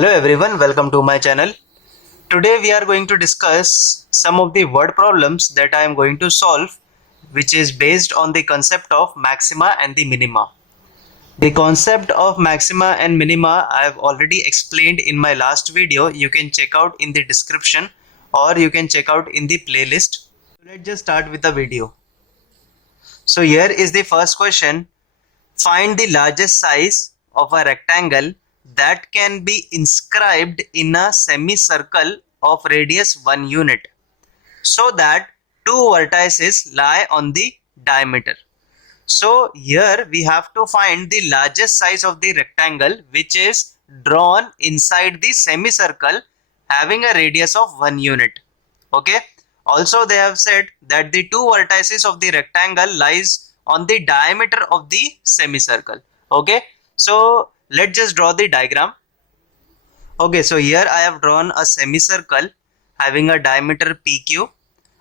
Hello everyone, welcome to my channel. Today we are going to discuss some of the word problems that I am going to solve, which is based on the concept of maxima and the minima. The concept of maxima and minima I have already explained in my last video. You can check out in the description or you can check out in the playlist. Let's just start with the video. So here is the first question. Find the largest size of a rectangle that can be inscribed in a semicircle of radius 1 unit so that two vertices lie on the diameter. So here we have to find the largest size of the rectangle which is drawn inside the semicircle having a radius of 1 unit. Okay. Also they have said that the two vertices of the rectangle lies on the diameter of the semicircle. Okay. So let's just draw the diagram. Okay. So here I have drawn a semicircle having a diameter PQ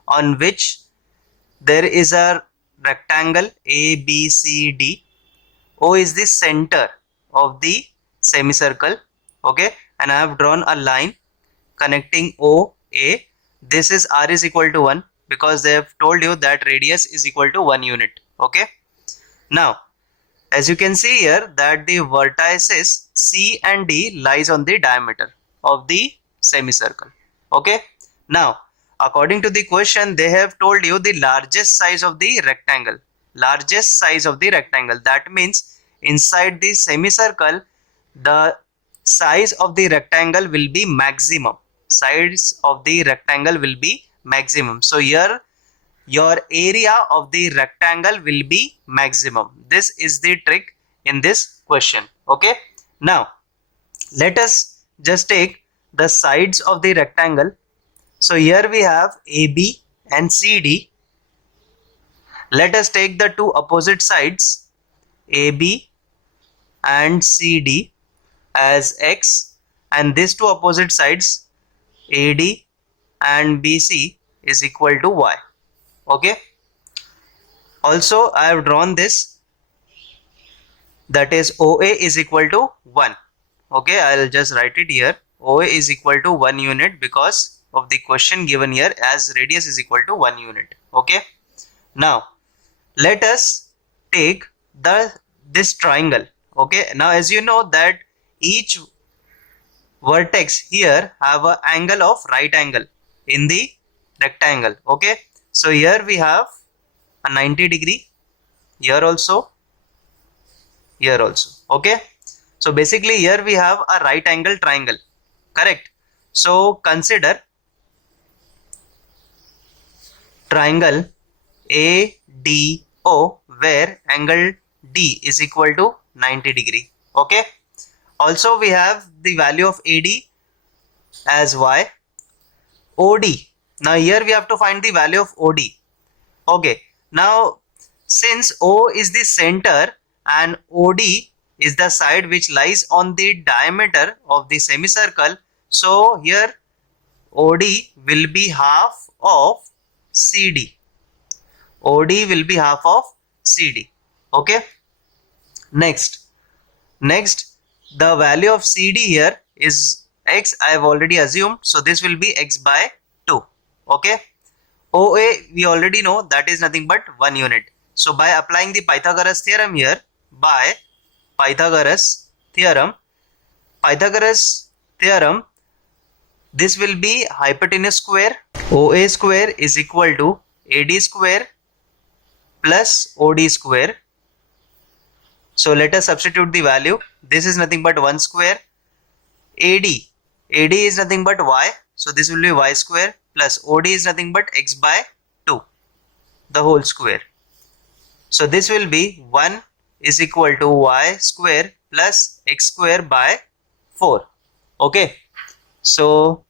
on which there is a rectangle ABCD. O is the center of the semicircle. Okay. And I have drawn a line connecting OA. This is R is equal to 1 because they have told you that radius is equal to 1 unit. Okay. Now, as you can see here that the vertices C and D lies on the diameter of the semicircle. Okay. Now, according to the question, they have told you the largest size of the rectangle. Largest size of the rectangle. That means inside the semicircle, the size of the rectangle will be maximum. Size of the rectangle will be maximum. So here your area of the rectangle will be maximum. This is the trick in this question. Okay. Now let us just take the sides of the rectangle. So here we have AB and CD. Let us take the two opposite sides AB and CD as X, and these two opposite sides AD and BC is equal to Y. Okay. Also I have drawn this, that is OA is equal to 1. Okay, I will just write it here. OA is equal to 1 unit because of the question given here as radius is equal to 1 unit. Okay. Now let us take this triangle. Okay. Now as you know that each vertex here have an angle of right angle in the rectangle. Okay. So here we have a 90 degree, here also, here also. Okay. So basically here we have a right angle triangle. Correct. So consider triangle ADO where angle D is equal to 90 degree. Okay. Also we have the value of AD as Y. OD. Now here we have to find the value of OD. Okay. Now since O is the center and OD is the side which lies on the diameter of the semicircle, so here OD will be half of CD. OD will be half of CD. Okay. Next the value of CD here is X. I have already assumed, so this will be X by 2. Okay. OA we already know that is nothing but 1 unit. So by applying the Pythagoras theorem here, by Pythagoras theorem, this will be hypotenuse square. OA square is equal to AD square plus OD square. So let us substitute the value. This is nothing but 1 square. AD is nothing but Y. So this will be Y square plus OD is nothing but X by 2, the whole square. So this will be 1 is equal to Y square plus X square by 4. Okay. So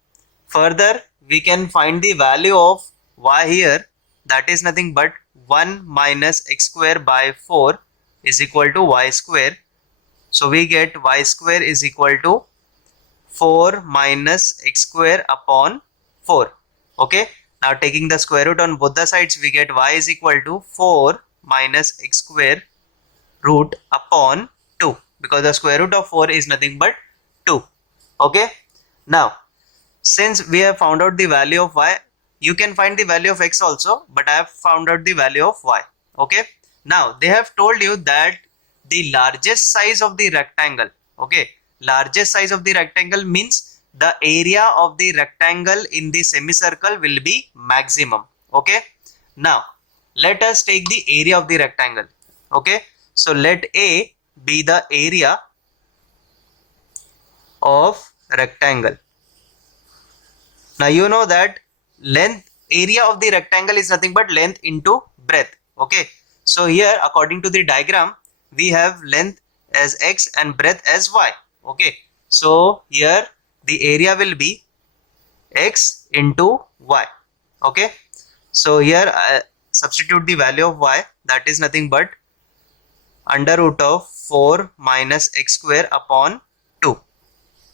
further we can find the value of Y here, that is nothing but 1 minus X square by 4 is equal to Y square. So we get Y square is equal to 4 minus X square upon 4. Okay. Now taking the square root on both the sides, we get Y is equal to 4 minus X square root upon 2 because the square root of 4 is nothing but 2. Okay, now since we have found out the value of y, you can find the value of x also, but I have found out the value of y. Okay, now they have told you that the largest size of the rectangle, okay, largest size of the rectangle means the area of the rectangle in the semicircle will be maximum. Okay, now let us take the area of the rectangle. Okay, so let A be the area of rectangle. Now you know that length, area of the rectangle is nothing but length into breadth. Okay, so here according to the diagram we have length as x and breadth as y. Okay, so here the area will be x into y. Okay, so here substitute the value of y, that is nothing but under root of 4 minus x square upon 2.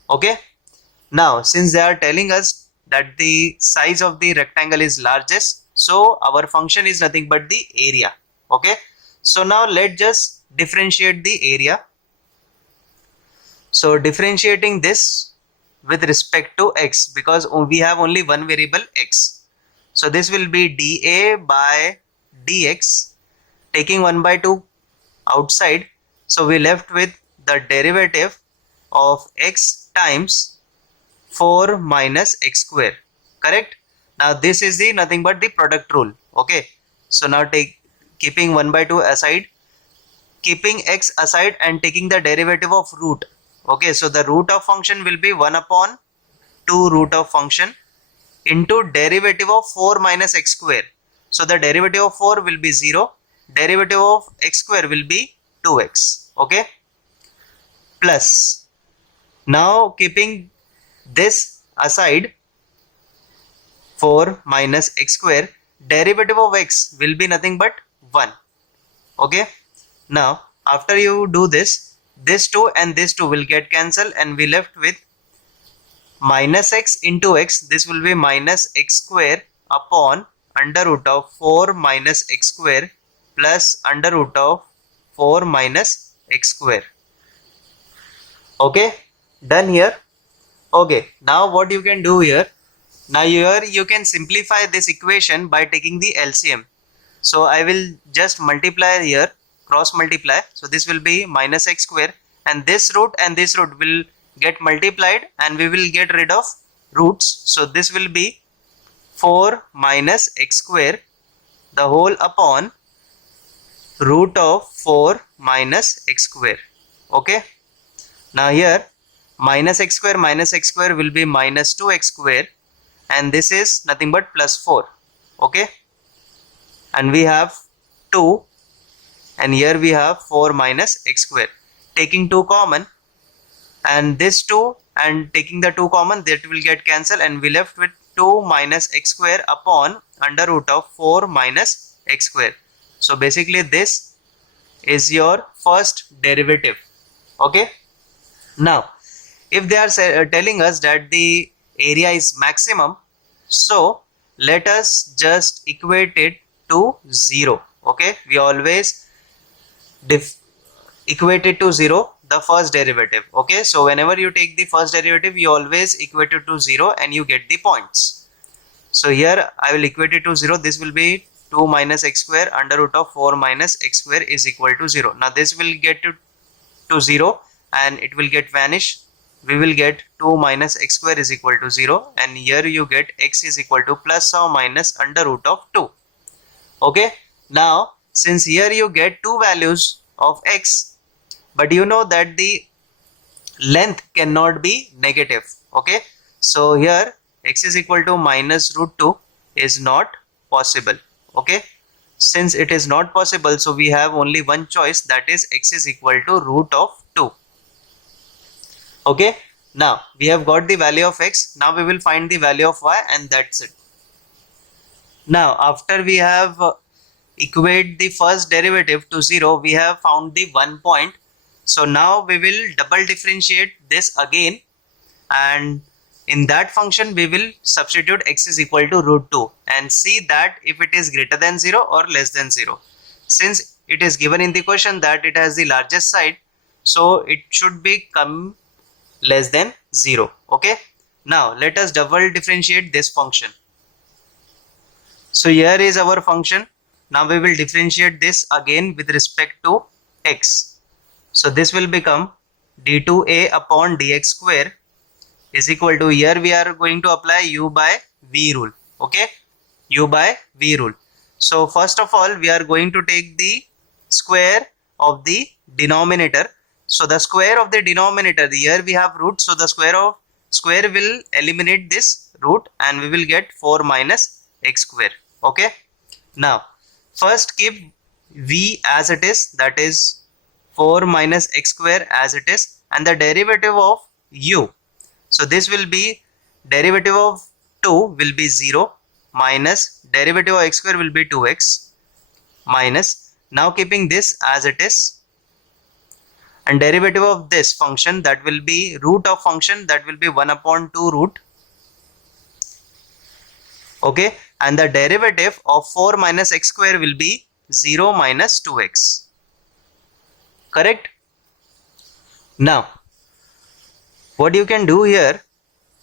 Okay, now since they are telling us that the size of the rectangle is largest, so our function is nothing but the area. Okay, so now let's just differentiate the area. So differentiating this with respect to x, because we have only one variable x, so this will be dA by dx, taking 1 by 2 outside, so we left with the derivative of x times 4 minus x square. Correct? Now this is the nothing but the product rule. Okay, so now keeping 1 by 2 aside, keeping x aside and taking the derivative of root. Okay, so the root of function will be 1 upon 2 root of function into derivative of 4 minus x square. So the derivative of 4 will be 0, derivative of x square will be 2x. Okay, plus now keeping this aside, 4 minus x square, derivative of x will be nothing but 1. Okay, now after you do this 2 and this 2 will get cancelled and we left with minus x into x, this will be minus x square upon under root of 4 minus x square plus under root of 4 minus x square. Okay, done here. Okay, now what you can do here, now here you can simplify this equation by taking the LCM. So I will just multiply here, cross multiply, so this will be minus x square and this root will get multiplied and we will get rid of roots, so this will be 4 minus x square the whole upon root of 4 minus x square. Okay, now here minus x square will be minus 2x square and this is nothing but plus 4. Okay, and we have 2 and here we have 4 minus x square, taking 2 common and this 2 and taking the 2 common, that will get cancelled and we left with 2 minus x square upon under root of 4 minus x square. So basically this is your first derivative. Okay, now if they are telling us that the area is maximum, so let us just equate it to 0. Okay, we always equate it to 0 the first derivative. Okay, so whenever you take the first derivative you always equate it to 0 and you get the points. So here I will equate it to 0, this will be 2 minus x square under root of 4 minus x square is equal to 0. Now this will get to 0 and it will get vanished, we will get 2 minus x square is equal to 0 and here you get x is equal to plus or minus under root of 2. Okay, now since here you get two values of x, but you know that the length cannot be negative. Okay, so here x is equal to minus root 2 is not possible. Okay, since it is not possible, so we have only one choice, that is x is equal to root of 2. Okay, now we have got the value of x, now we will find the value of y and that's it. Now after we have equate the first derivative to 0, we have found the 1 point. So now we will double differentiate this again and in that function we will substitute x is equal to root 2 and see that if it is greater than 0 or less than 0. Since it is given in the question that it has the largest side, so it should become less than 0. Okay. Now let us double differentiate this function. So here is our function. Now we will differentiate this again with respect to x. So this will become d2a upon dx square is equal to, here we are going to apply u by v rule. Okay, u by v rule. So first of all we are going to take the square of the denominator. So the square of the denominator, here we have root, so the square will eliminate this root and we will get 4 minus x square. Okay, now first keep v as it is, that is 4 minus x square as it is, and the derivative of u, so this will be derivative of 2 will be 0 minus derivative of x square will be 2x minus, now keeping this as it is, and derivative of this function, that will be root of function, that will be 1 upon 2 root. Okay, and the derivative of 4 minus x square will be 0 minus 2x. Correct? Now what you can do here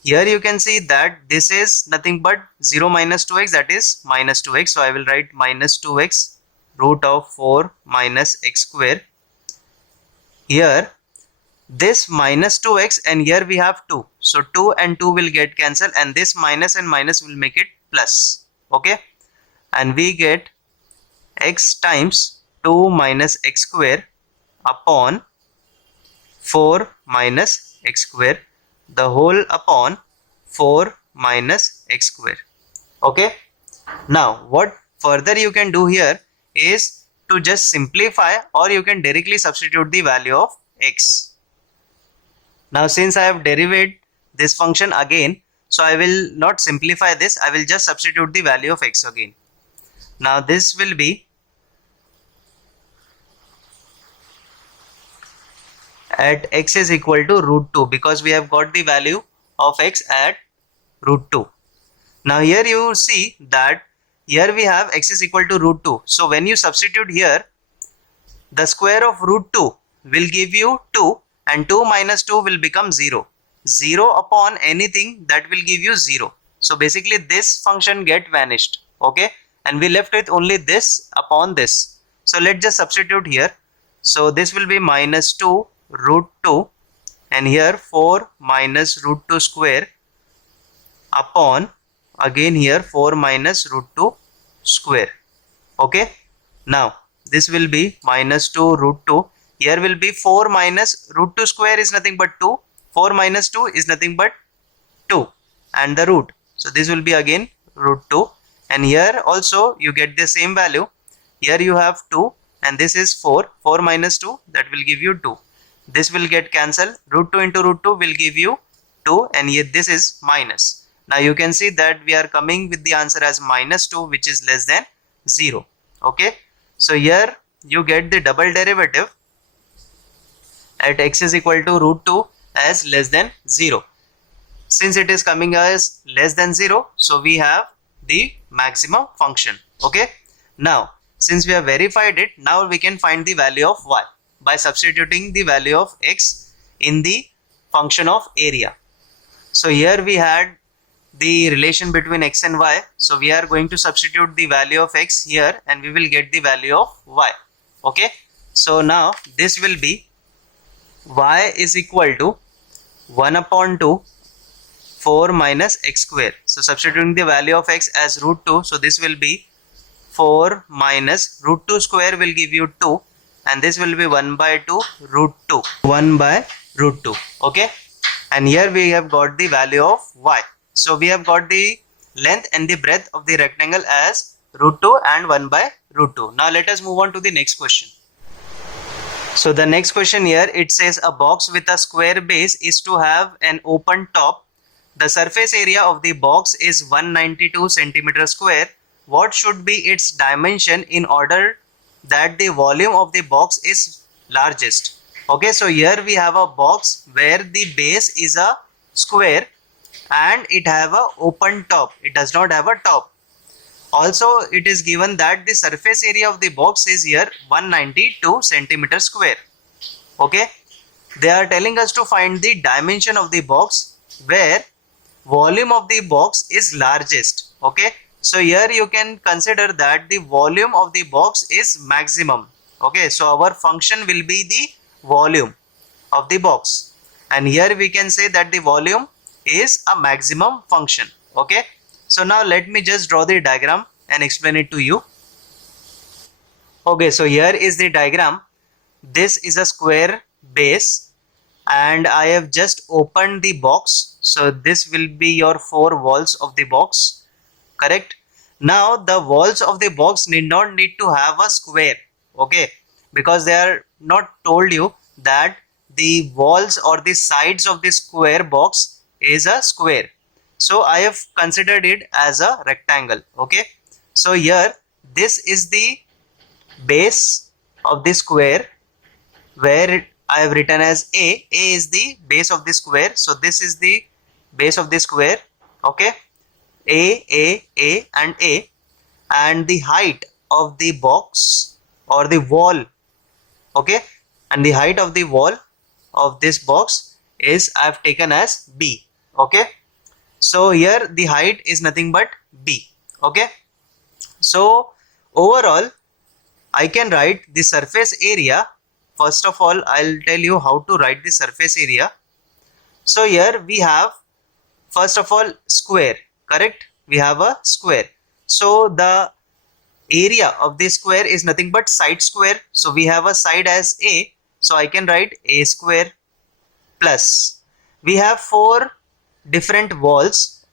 you can see that this is nothing but 0 minus 2x, that is minus 2x. So I will write minus 2x root of 4 minus x square. Here this minus 2x and here we have 2. So 2 and 2 will get cancelled and this minus and minus will make it plus. Okay, and we get x times 2 minus x square upon 4 minus x square, the whole upon 4 minus x square. Okay, now what further you can do here is to just simplify, or you can directly substitute the value of x. Now since I have derived this function again, so I will not simplify this, I will just substitute the value of x again. Now this will be at x is equal to root 2, because we have got the value of x at root 2. Now here you see that here we have x is equal to root 2. So when you substitute here, the square of root 2 will give you 2 and 2 minus 2 will become 0. 0 upon anything, that will give you 0. So basically this function get vanished. Okay, and we left with only this upon this. So let's just substitute here. So this will be minus 2 root 2 and here 4 minus root 2 square upon again here 4 minus root 2 square. Okay, now this will be minus 2 root 2, here will be 4 minus root 2 square is nothing but 2, 4 minus 2 is nothing but 2 and the root, so this will be again root 2, and here also you get the same value, here you have 2 and this is 4, 4 minus 2, that will give you 2, this will get cancelled, root 2 into root 2 will give you 2 and yet this is minus. Now you can see that we are coming with the answer as minus 2, which is less than 0. Okay, so here you get the double derivative at x is equal to root 2 as less than 0. Since it is coming as less than 0, so we have the maximum function. Okay, now since we have verified it, now we can find the value of y by substituting the value of x in the function of area. So here we had the relation between x and y, so we are going to substitute the value of x here and we will get the value of y. Okay, so now this will be y is equal to 1 upon 2 4 minus x square. So substituting the value of x as root 2, so this will be 4 minus root 2 square will give you 2 and this will be 1 by 2 root 2, 1 by root 2. Okay, and here we have got the value of y. So we have got the length and the breadth of the rectangle as root 2 and 1 by root 2. Now let us move on to the next question. So the next question here, it says a box with a square base is to have an open top. The surface area of the box is 192 centimeter square. What should be its dimension in order that the volume of the box is largest? Okay, so here we have a box where the base is a square and it have a open top, it does not have a top. Also it is given that the surface area of the box is here 192 centimeter square. Okay, They are telling us to find the dimension of the box where volume of the box is largest. Okay, so here you can consider that the volume of the box is maximum. Okay, so our function will be the volume of the box, and here we can say that the volume is a maximum function. Okay, so now let me just draw the diagram and explain it to you. Okay, so here is the diagram. This is a square base and I have just opened the box. So this will be your four walls of the box, correct? Now the walls of the box need to have a square, okay, because they are not told you that the walls or the sides of the square box is a square. So I have considered it as a rectangle. Okay, so here this is the base of the square where I have written as A. A is the base of the square. So this is the base of the square. Okay, A and A, and the height of the box or the wall. Okay, and the height of the wall of this box is I have taken as B. Okay, so here the height is nothing but B. Okay, so overall I can write the surface area. First of all, I'll tell you how to write the surface area. So here we have, first of all, square, correct? We have a square. So the area of the square is nothing but side square. So we have a side as A. So I can write A square plus. We have four different walls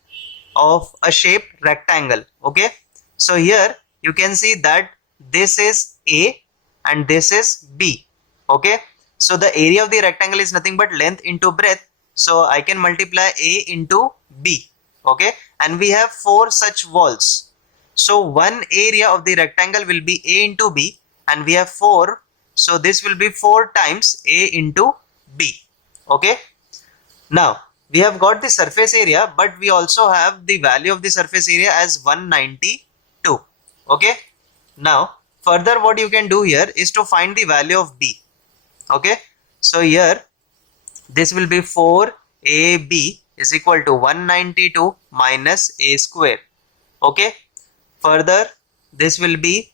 of a shape rectangle. Okay, so here you can see that this is A and this is B. Okay, so the area of the rectangle is nothing but length into breadth, so I can multiply A into B. Okay, and we have four such walls, so one area of the rectangle will be A into B, and we have four, so this will be 4 times A into B. Okay, now we have got the surface area, but we also have the value of the surface area as 192. Okay, now further what you can do here is to find the value of B. Okay, so here this will be 4AB is equal to 192 minus A square. Okay, further this will be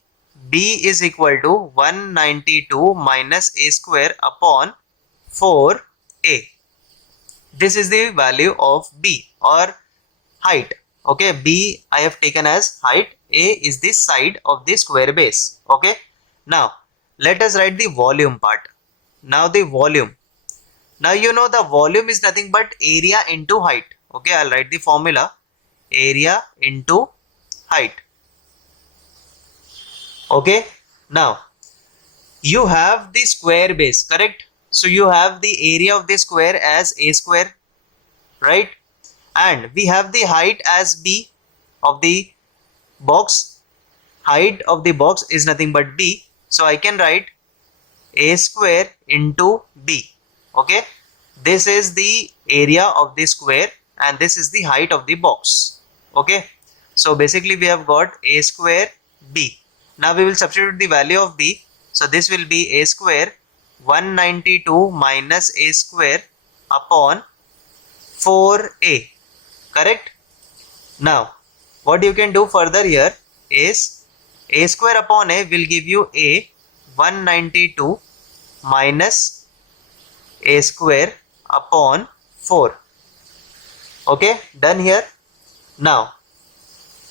B is equal to 192 minus A square upon 4A. This is the value of B or height. Okay, B I have taken as height, A is the side of the square base. Okay, now let us write the volume part. Now the volume, now you know the volume is nothing but area into height. Okay, I'll write the formula, area into height. Okay, now you have the square base, correct? So you have the area of the square as A square, right? And we have the height as B of the box. Height of the box is nothing but B, so I can write A square into B. Okay, this is the area of the square and this is the height of the box. Okay, so basically we have got A square B. Now we will substitute the value of B, so this will be A square 192 minus A square upon 4A, correct? Now what you can do further here is A square upon A will give you A 192 minus A square upon 4. Okay, done here. Now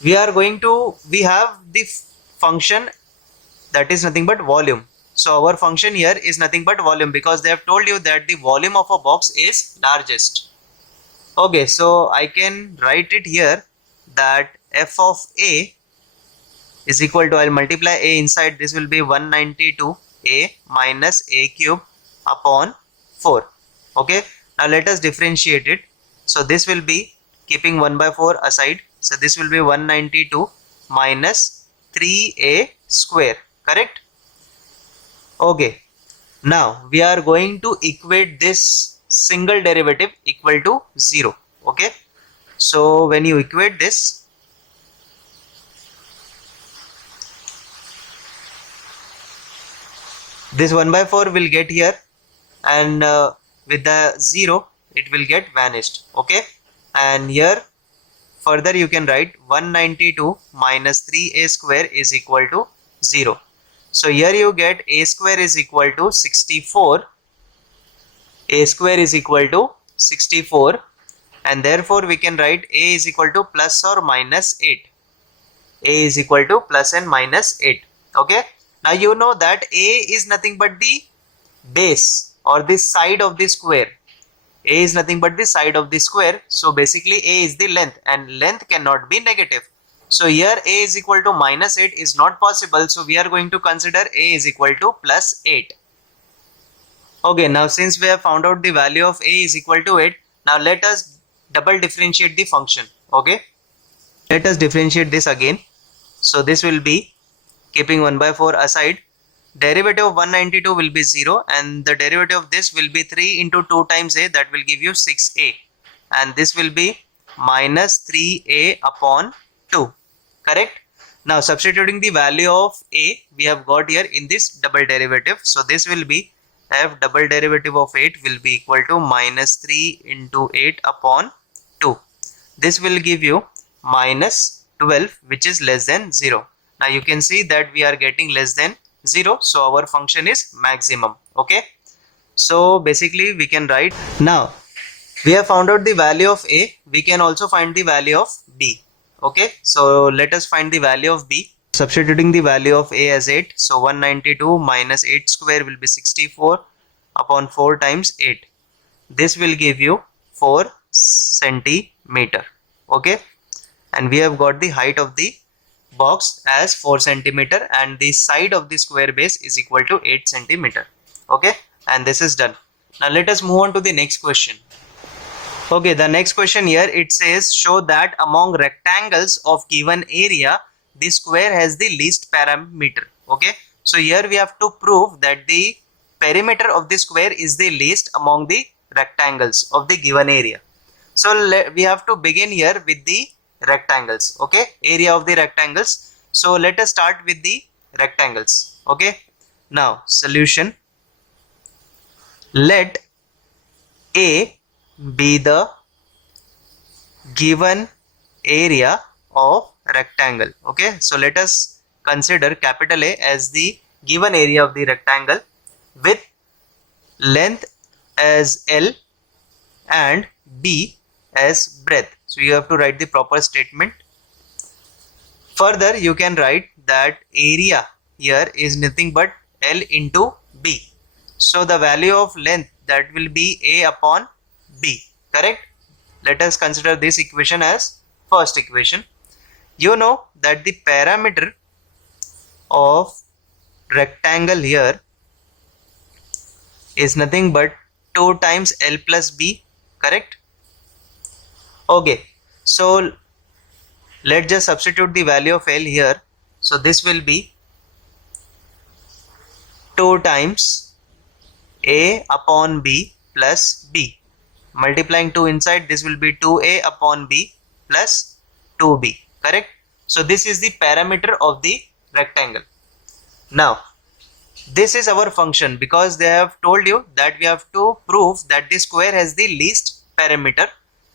we have the function that is nothing but volume. So our function here is nothing but volume because they have told you that the volume of a box is largest. Okay, so I can write it here that f of A is equal to, I'll multiply A inside, this will be 192 A minus A cube upon 4. Okay, now let us differentiate it. So this will be keeping 1 by 4 aside, so this will be 192 minus 3A square, correct? Okay, now we are going to equate this single derivative equal to 0. Okay, so when you equate this, this 1 by 4 will get here, and with the 0 it will get vanished. Okay, and here further you can write 192 minus 3a square is equal to 0. So here you get a square is equal to 64. A square is equal to 64, and therefore we can write a is equal to plus or minus 8. A is equal to plus and minus 8. Okay, now you know that a is nothing but the base or the side of the square. A is nothing but the side of the square, so basically a is the length, and length cannot be negative. So here a is equal to minus 8 is not possible, so we are going to consider a is equal to plus 8. Okay, now since we have found out the value of a is equal to 8, now let us double differentiate the function. Okay, let us differentiate this again. So this will be, keeping 1 by 4 aside, derivative of 192 will be 0, and the derivative of this will be 3 into 2 times a, that will give you 6a, and this will be minus 3a upon 2. Correct? Now substituting the value of a we have got here in this double derivative, so this will be f double derivative of 8 will be equal to minus 3 into 8 upon 2. This will give you minus 12, which is less than 0. Now you can see that we are getting less than 0, so our function is maximum. Okay, so basically we can write, now we have found out the value of a, we can also find the value of b. Okay, so let us find the value of b. Substituting the value of a as 8, so 192 minus 8 square will be 64 upon 4 times 8. This will give you 4 centimeter. Okay, and we have got the height of the box as 4 centimeter, and the side of the square base is equal to 8 centimeter. Okay, and this is done. Now let us move on to the next question. Okay, the next question here, it says show that among rectangles of given area the square has the least perimeter. Okay, so here we have to prove that the perimeter of the square is the least among the rectangles of the given area. So we have to begin here with the rectangles. Okay, area of the rectangles. So let us start with the rectangles. Okay, now solution, let a be the given area of rectangle. Okay, so let us consider capital A as the given area of the rectangle with length as L and B as breadth. So you have to write the proper statement. Further you can write that area here is nothing but L into B. So the value of length, that will be A upon B. Correct? Let us consider this equation as first equation. You know that the perimeter of rectangle here is nothing but 2 times L plus B. Correct? Okay, so let's just substitute the value of L here. So this will be 2 times A upon B plus B. Multiplying 2 inside, this will be 2A upon B plus 2B. Correct? So this is the perimeter of the rectangle. Now this is our function, because they have told you that we have to prove that the square has the least perimeter,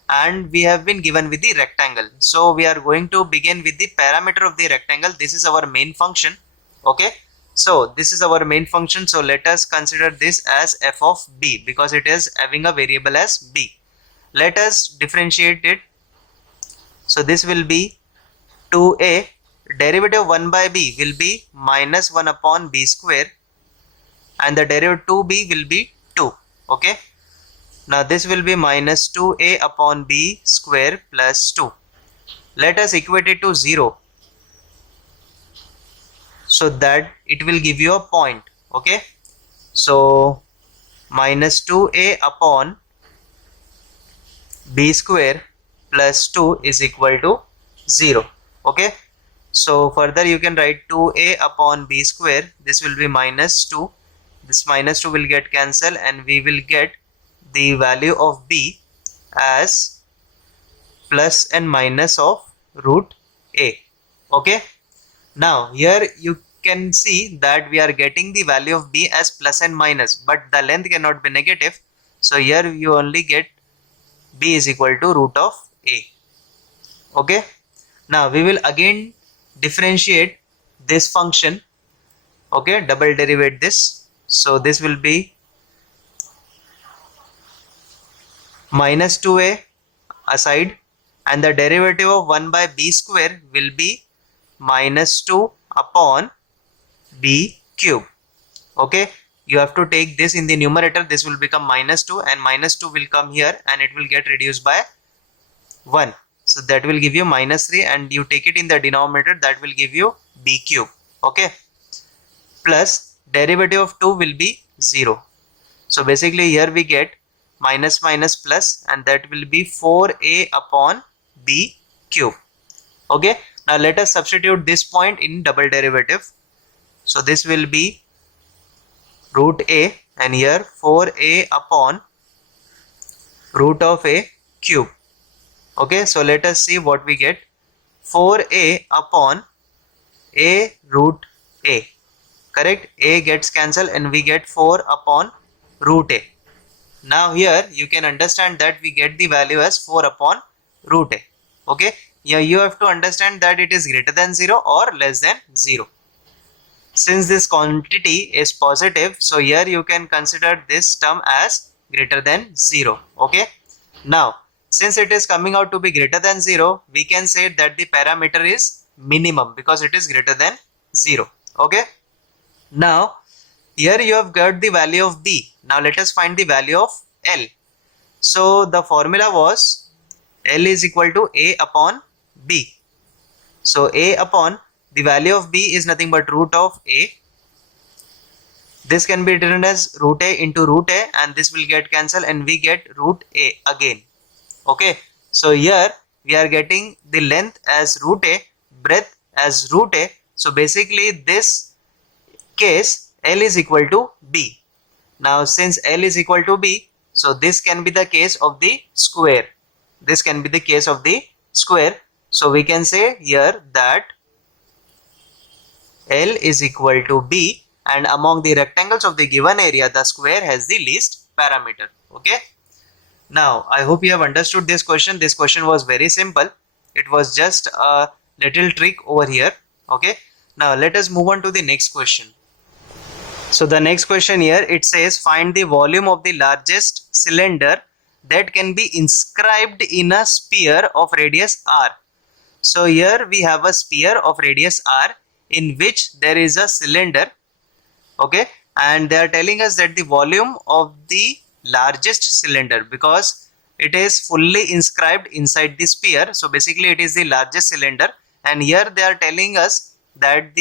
and we have been given with the rectangle. So we are going to begin with the parameter of the rectangle. This is our main function. Okay, so this is our main function. So let us consider this as f of b, because it is having a variable as b. Let us differentiate it. So this will be 2a, derivative 1 by b will be minus 1 upon b square, and the derivative 2b will be 2. Okay, now this will be minus 2a upon b square plus 2. Let us equate it to 0, so that it will give you a point. Okay, so minus 2a upon b square plus 2 is equal to 0. Okay, so further you can write 2a upon b square, this will be minus 2, this minus 2 will get cancelled, and we will get the value of b as plus and minus of root a. Okay, now here you can see that we are getting the value of b as plus and minus, but the length cannot be negative, So here you only get b is equal to root of a. Okay, now we will again differentiate this function. Okay, double derivate this. So this will be minus 2a aside, and the derivative of 1 by b square will be minus 2 upon b cube. Okay, you have to take this in the numerator. This will become minus 2 and minus 2 will come here and it will get reduced by 1. So that will give you minus 3, and you take it in the denominator, that will give you b cube. Okay, plus derivative of 2 will be 0. So basically here we get minus minus plus, and that will be 4a upon b cube. Okay, now let us substitute this point in double derivative. So this will be root a, and here 4a upon root of a cube. Okay, so let us see what we get. 4a upon a root a. Correct, a gets cancelled and we get 4 upon root a. Now here you can understand that we get the value as 4 upon root a. Okay, here you have to understand that it is greater than 0 or less than 0. Since this quantity is positive, so here you can consider this term as greater than 0. Okay, now since it is coming out to be greater than 0, we can say that the parameter is minimum because it is greater than 0. Okay, now here you have got the value of b. Now let us find the value of L. So the formula was L is equal to a upon b. So a upon the value of b is nothing but root of a. This can be written as root a into root a, and this will get cancelled and we get root a again. Okay, so here we are getting the length as root a, breadth as root a. So basically this case L is equal to b. Now since L is equal to b, so this can be the case of the square. This can be the case of the square. So we can say here that L is equal to b, and among the rectangles of the given area, the square has the least parameter. Okay, now I hope you have understood this question. This question was very simple. It was just a little trick over here. Okay, now let us move on to the next question. So the next question here, it says find the volume of the largest cylinder that can be inscribed in a sphere of radius r. So here we have a sphere of radius r in which there is a cylinder. Okay, and they are telling us that the volume of the largest cylinder, because it is fully inscribed inside the sphere, so basically it is the largest cylinder, and here they are telling us that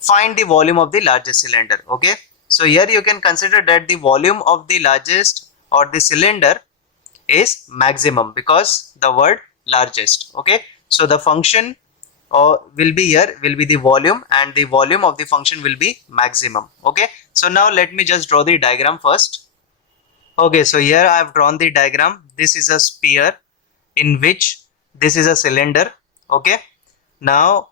find the volume of the largest cylinder. Okay, so here you can consider that the volume of the largest or the cylinder is maximum because the word largest. Okay, so the function will be the volume, and the volume of the function will be maximum. Okay, so now let me just draw the diagram first. Okay, so here I have drawn the diagram. This is a sphere in which this is a cylinder. Okay, now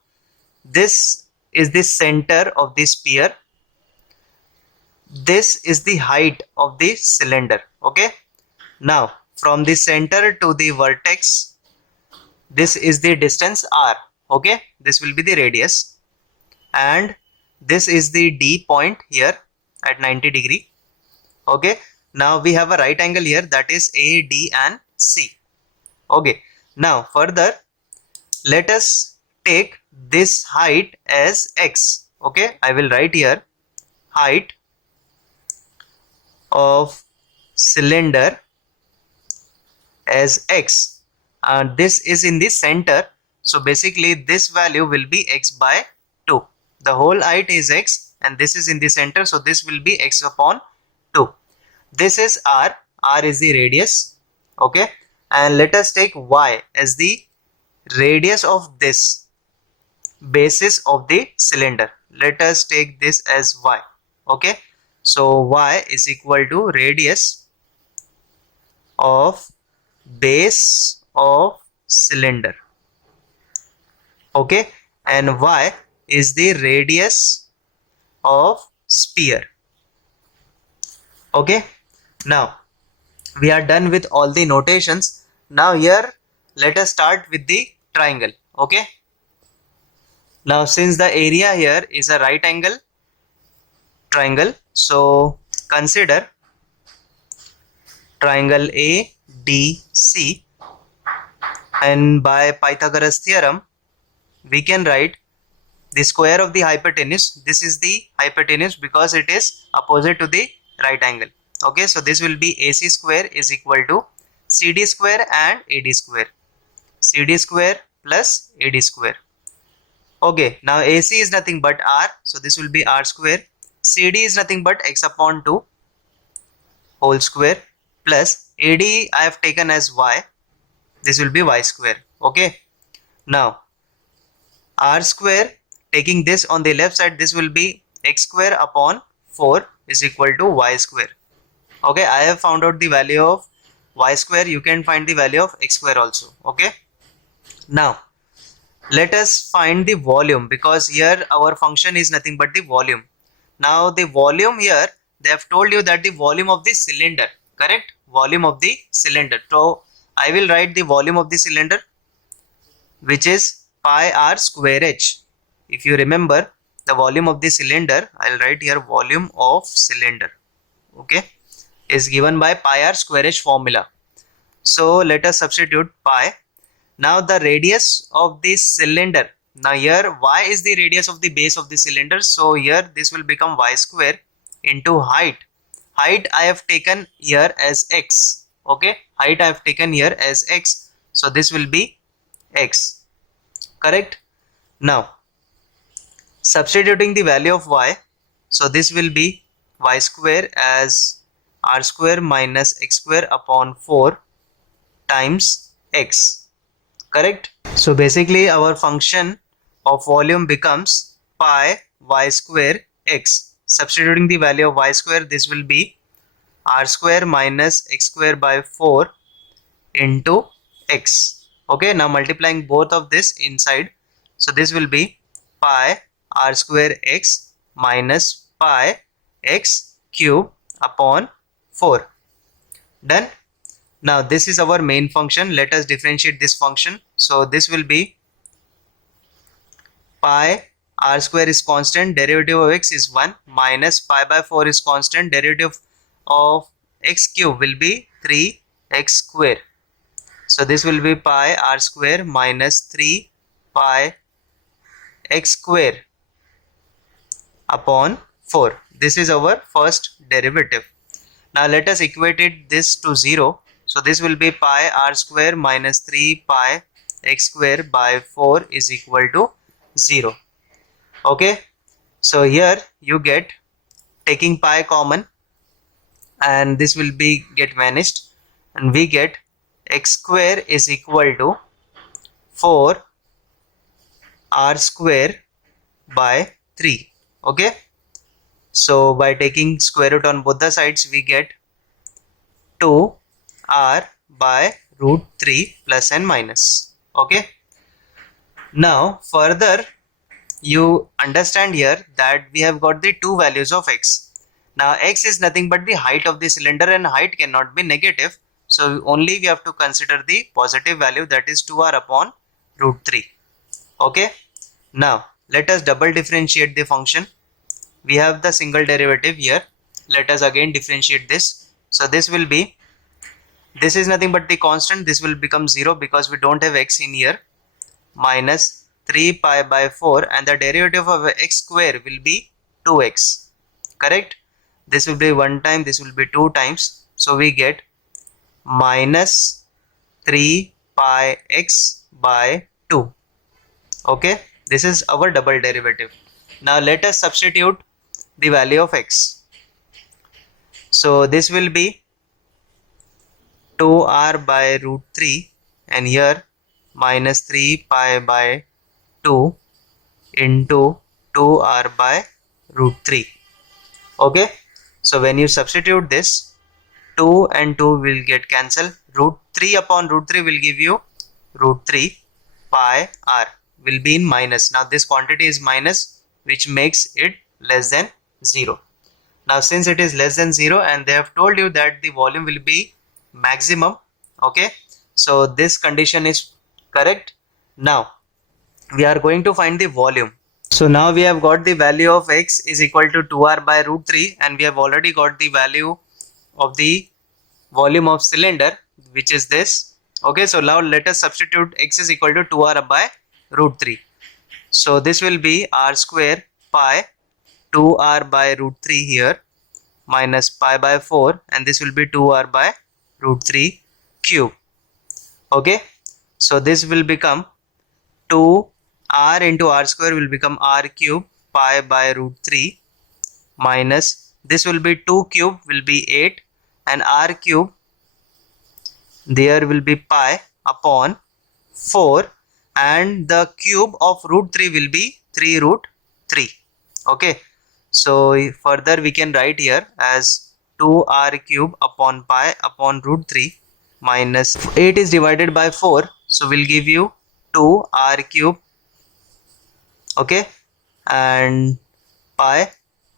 this is the center of the sphere. This is the height of the cylinder. Okay, now from the center to the vertex, this is the distance r. Okay, this will be the radius, and this is the D point here at 90 degree. Okay, now we have a right angle here, that is A, D and C. Okay, now further let us take this height as x. Okay, I will write here height of cylinder as x, and this is in the center. So basically this value will be x by 2. The whole height is x and this is in the center, so this will be x upon 2. This is r. R is the radius. Okay, and let us take y as the radius of this basis of the cylinder. Let us take this as y. Okay, so y is equal to radius of base of cylinder. Okay, and y is the radius of sphere. Okay, now We are done with all the notations. Now here let us start with the triangle. Okay. Now since the area here is a right angle triangle, so consider triangle ADC, and by Pythagoras theorem we can write the square of the hypotenuse. This is the hypotenuse because it is opposite to the right angle. Okay, so this will be AC square is equal to CD square and AD square. CD square plus AD square. Okay, now AC is nothing but R, so this will be R square. CD is nothing but x upon 2 whole square plus AD I have taken as y. This will be y square. Okay, now R square, taking this on the left side, this will be x square upon 4 is equal to y square. Okay, I have found out the value of y square. You can find the value of x square also. Okay, now let us find the volume, because here our function is nothing but the volume. Now the volume here, they have told you that the volume of the cylinder, correct? Volume of the cylinder. So I will write the volume of the cylinder, which is pi r square h. If you remember the volume of the cylinder, I'll write here volume of cylinder. Okay, is given by pi r square h formula. So let us substitute pi. Now the radius of the cylinder. Now here y is the radius of the base of the cylinder. So here this will become y square into height. Height I have taken here as x. Okay, height I have taken here as x. So this will be x. Correct? Now substituting the value of y. So this will be y square as r square minus x square upon 4 times x. Correct? So basically our function of volume becomes pi y square x. Substituting the value of y square, this will be r square minus x square by 4 into x. Okay, now multiplying both of this inside. So this will be pi r square x minus pi x cube upon 4. Done? Now this is our main function. Let us differentiate this function. So this will be pi r square is constant, derivative of x is 1, minus pi by 4 is constant, derivative of x cube will be 3x square. So this will be pi r square minus 3 pi x square upon 4. This is our first derivative. Now let us equate this to 0. So this will be pi r square minus 3 pi x square by 4 is equal to 0. Okay, so here you get, taking pi common, and this will be get vanished, and we get x square is equal to 4 r square by 3. Okay, so by taking square root on both the sides, we get 2 r by root 3 plus and minus. Okay, now further you understand here that we have got the two values of x. Now x is nothing but the height of the cylinder, and height cannot be negative, so only we have to consider the positive value, that is 2r upon root 3. Okay, now let us double differentiate the function. We have the single derivative here. Let us again differentiate this. So this will be, this is nothing but the constant, this will become 0 because we don't have x in here, minus 3 pi by 4, and the derivative of x square will be 2x. Correct? This will be 1 time, this will be 2 times. So we get minus 3 pi x by 2. Okay, this is our double derivative. Now let us substitute the value of x. So this will be 2r by root 3, and here minus 3 pi by 2 into 2r by root 3. Okay, so when you substitute this, 2 and 2 will get cancelled. Root 3 upon root 3 will give you root 3 pi r will be in minus. Now this quantity is minus, which makes it less than 0. Now since it is less than 0, and they have told you that the volume will be maximum. Okay, so this condition is correct. Now we are going to find the volume. So now we have got the value of x is equal to 2r by root 3, and we have already got the value of the volume of cylinder, which is this. Okay, so now let us substitute x is equal to 2r by root 3. So this will be r square pi 2r by root 3 here minus pi by 4, and this will be 2r by root 3 cube. Okay, so this will become 2r into r square will become r cube pi by root 3 minus this will be 2 cube will be 8, and r cube there will be pi upon 4, and the cube of root 3 will be 3 root 3. Okay, so further we can write here as 2r cube upon pi upon root 3 minus 8 is divided by 4, so we'll give you 2r cube, okay, and pi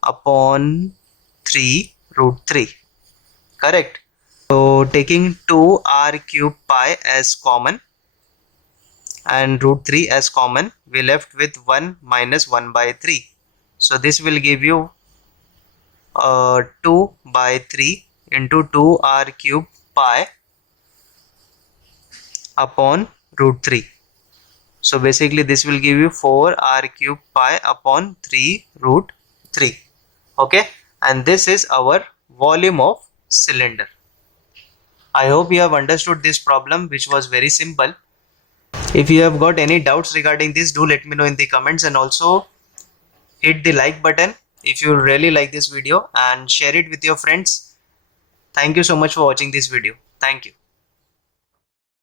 upon 3 root 3, correct. So taking 2r cube pi as common and root 3 as common, we left with 1 minus 1 by 3. So this will give you 2 by 3 into 2r cube pi upon root 3. So basically this will give you 4r cube pi upon 3 root 3. Okay, and this is our volume of cylinder. I hope you have understood this problem, which was very simple. If you have got any doubts regarding this, do let me know in the comments, and also hit the like button if you really like this video and share it with your friends. Thank you so much for watching this video. Thank you.